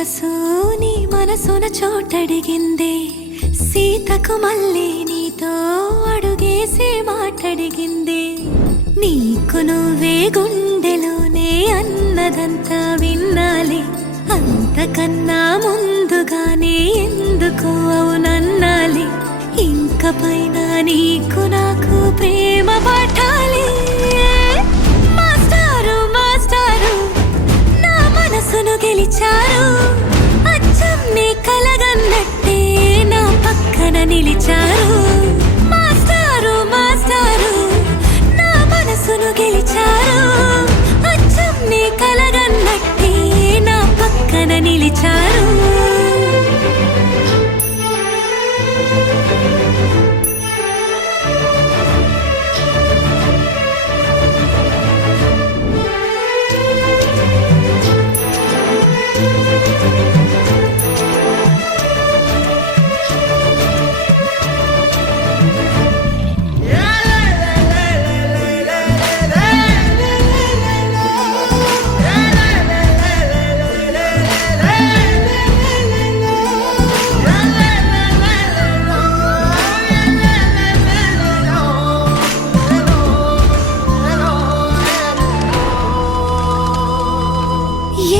మనసు నీ మనసున చోటడిగిందే, సీతకు మళ్ళీ నీతో అడుగేసి మాటడిగిందే. నీకు నువ్వే గుండెలోనే అన్నదంతా విన్నాలి, అంతకన్నా ముందుగానే ఎందుకు అవునన్నాలి. ఇంక పైన నీకు నాకు ప్రేమ పాఠాలి. మాస్టారు మాస్టారు నా మనసును గెలిచారు, అచ్చం నీ కలగన్నట్టే నా పక్కన నిలిచారు. మాస్టారు మాస్టారు నా మనసును గెలిచారు, అచ్చం నీ కలగన్నట్టే నా పక్కన నిలిచారు.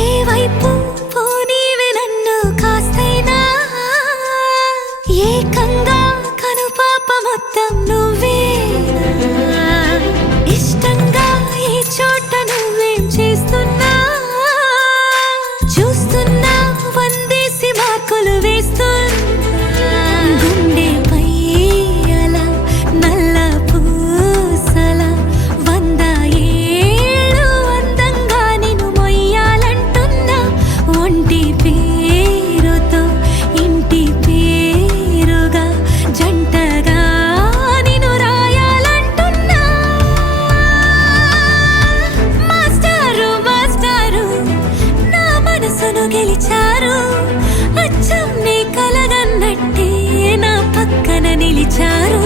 ఏ వైపు పోనీవే నన్ను కాస్తైనా, ఏకంగా కనుపాప మొత్తం నువ్వే. ఇష్టంగా ఈ చోట నువ్వేం చేస్తున్నా, చూస్తున్నా వందేసి మార్కులు వేస్తున్నా. గుండెపై అలా నల్ల పూసల 100 ఏళ్ళు అందంగా నిన్ను మొయ్యాలంటున్నా. ఒంటి పేరుతో ఇంటి పేరుగా జంటగా నిన్ను రాయాలంటున్నా. మాస్టారు మాస్టారు నా మనసును గెలిచారు, అచ్చం నీ కలగన్నట్టే నా పక్కన నిలిచారు.